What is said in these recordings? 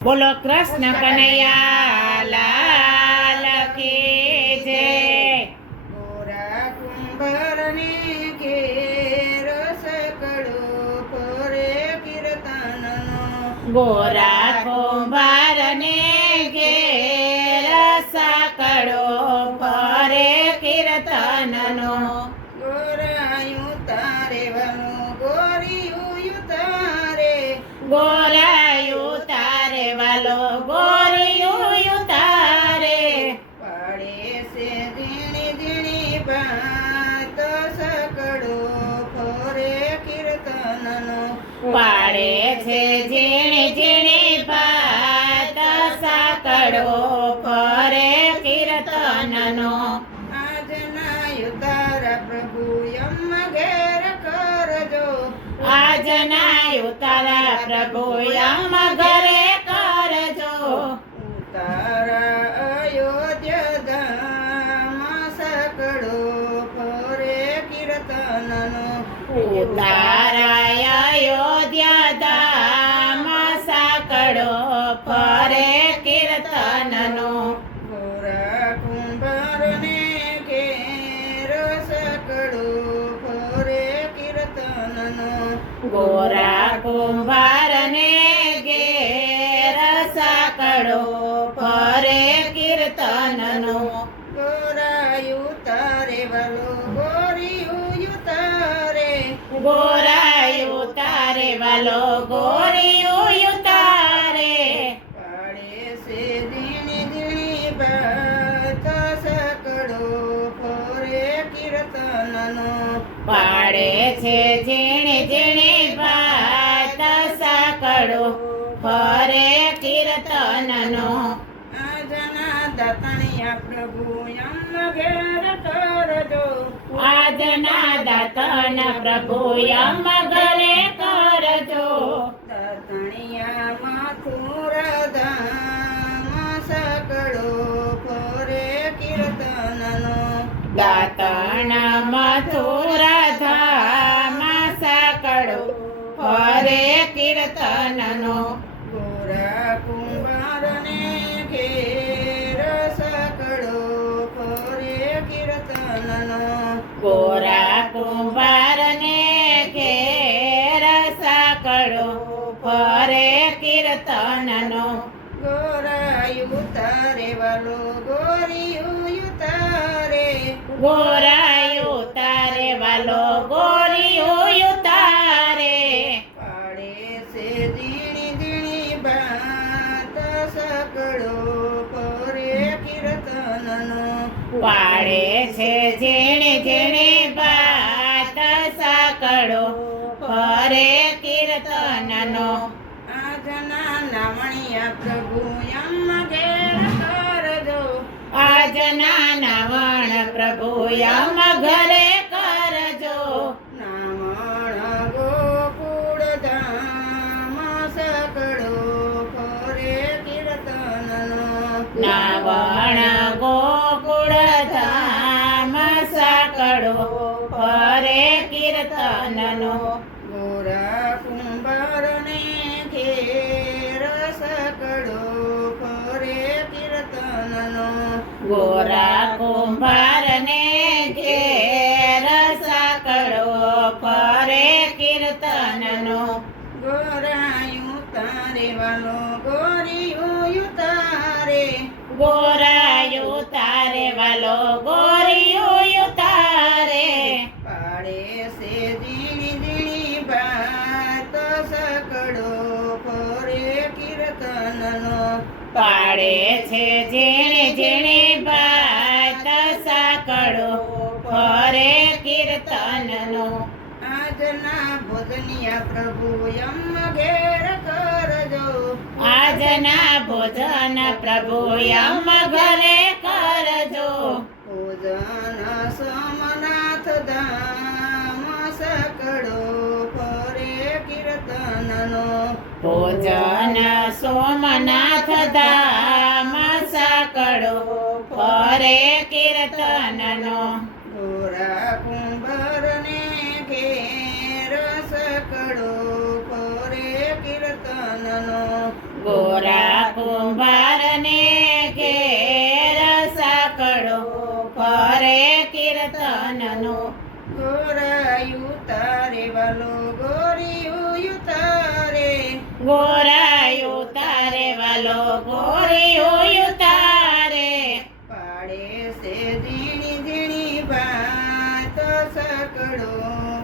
બોલો કૃષ્ણ કનૈયા લાલ કી જય। ગોરા કુંભારને ઘેર સકડો ફરે કીર્તનનો। ગોરા કુંભારને ઘેર સાકડો ફરે કીર્તનનો। ગોરાયું તારે વનું ગોરિયું તારે। ગોરાયું તારે વાલો ગોરિયું તારે। પાડે છે ઝીણી ઝીણી ભાત સકડો ફરે કીર્તનનો। પાડે છે ઝીણી ઝીણી ભાત સાકડો ફરે કીર્તનનો। આજના તારા પ્રભુ યમ ઘેર કરજો। આજના તારા પ્રભુ યમ ઘરે કરજો। તારા અયોધ્યા ધામ સકડો ફરે કીર્તનનો। તારા અયોધ્યા ધામ સાકડો ફરે કીર્તનનો। ગોરા કુંભારને ઘેર સકડો ફરે કીર્તનનો। ગોરા કુંભારને ઘેર સાકડો ફરે કીર્તનનો। ગોરાયું તારે વાલો ગોરિયું તારે। ગોરાયું તારે વાલો ગોરિયું તારે। પાડે છે ઝીણી ઝીણી ભાત સકડો ફરે કીર્તનનો। પાડે છે ઝીણી ઝીણી ભાત સાકડો ફરે કીર્તનનો। આજના દાતણિયા પ્રભુ યમ ઘેર કરજો। આજના દાતન પ્રભુ યમ ઘરે કરજો। દાતણિયા મથુર ધામ સકડો ફરે કીર્તનનો। દાતણ મથુર ધામ સાકડો ફરે કીર્તનનો। ગોરા કુંભારને ઘેર સકડો ફરે કીર્તનનો। ગોરા કુંભારને ઘેર સાકડો ફરે કીર્તનનો। ગોરાયું તારે વાલો ગોરિયું તારે। ગોરાયું તારે વાલો ગોરિયું તારે। પાડે છે ઝીણી ઝીણી ભાત સકડો ફરે કીર્તનનો। પાડે છે ઝીણી ઝીણી ભાત સાકડો ફરે કીર્તનનો। આજના નામણિયા પ્રભુ યમ ઘેર કરજો। આજના નાવણ પ્રભુ યમ ઘરે કરજો। નામણ ગોકુળ ધામ સકડો ફરે કીર્તનનો। નાવણ ગોકુળ ધામ સાકડો ફરે કીર્તનનો। ગોરા કુંભારને ઘેર સકડો ફરે કીર્તનનો। ગોરા કુંભારને ઘેર સાકડો ફરે કીર્તનનો। ગોરાયું તારે વાલો ગોરિયું તારે। ગોરાયું તારે વાલો ગોરિયું તારે। પાડે છે ઝીણી ઝીણી ભાત સકડો ફરે કીર્તનનો। પાડે છે ઝીણી ઝીણી ભાત સાકડો ફરે કીર્તનનો। આજના ભોજનિયા પ્રભુ યમ ઘેર કરજો। આજના ભોજન પ્રભુ યમ ઘરે કરજો। ભોજન સોમનાથ ધામ સકડો ફરે કીર્તનનો। ભોજન સોમનાથ ધામ સાકડો ફરે કીર્તનનો। ગોરા કુંભારને ઘેર સકડો ફરે કીર્તનનો। ગોરા કુંભારને ઘેર સાંકળો ફરે કીર્તનનો ગોરાયું તારે વાલો ગોરિયું તારે ગોરાયું તારે વાલો ગોરિયું તારે પાડે છે ઝીણી ઝીણી વાત સકડો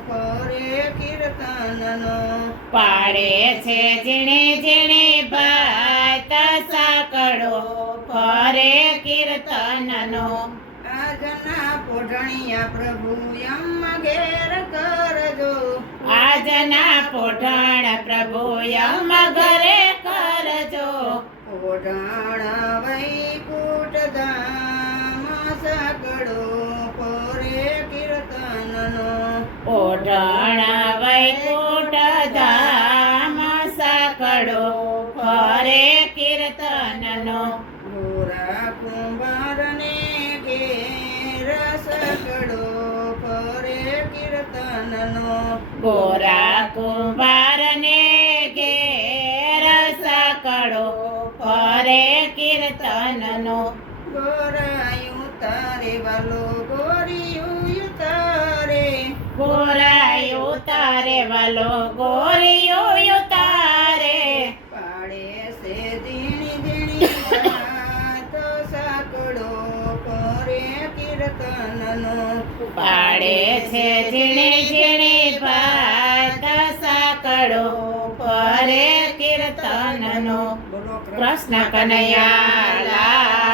ફરે કીર્તનનો પાડે છે ઝીણી ઝીણી ભાત સાંકળો ફરે કીર્તનનો આજના પોઢણિયા પ્રભુ યમ ઘેર કરજો આજના પોઢણ પ્રભુ યમ ઘરે કરજો પોઢણ વૈકુટ ધામ સકડો ફરે કીર્તનનો પોઢણ વૈકુંઠ ધામ સાંકળો ફરે કીર્તનનો ગોરા કુંભારને ઘેર સકડો ફરે કીર્તનનો ગોરા કુંભારને ઘેર સાંકળો ફરે કીર્તનનો ગોરાયું તારે વાલો ગોરિયું તારે ગોરાયું તારે વાલો ગોરિયું તારે પાડે છે ઝીણી ઝીણી વાત સાંકળો ફરે કીર્તનનો પાડે છે ઝીણી ઝીણી ભાત સાંકળો ફરે કીર્તનનો બોલો કૃષ્ણ કનૈયા લાલ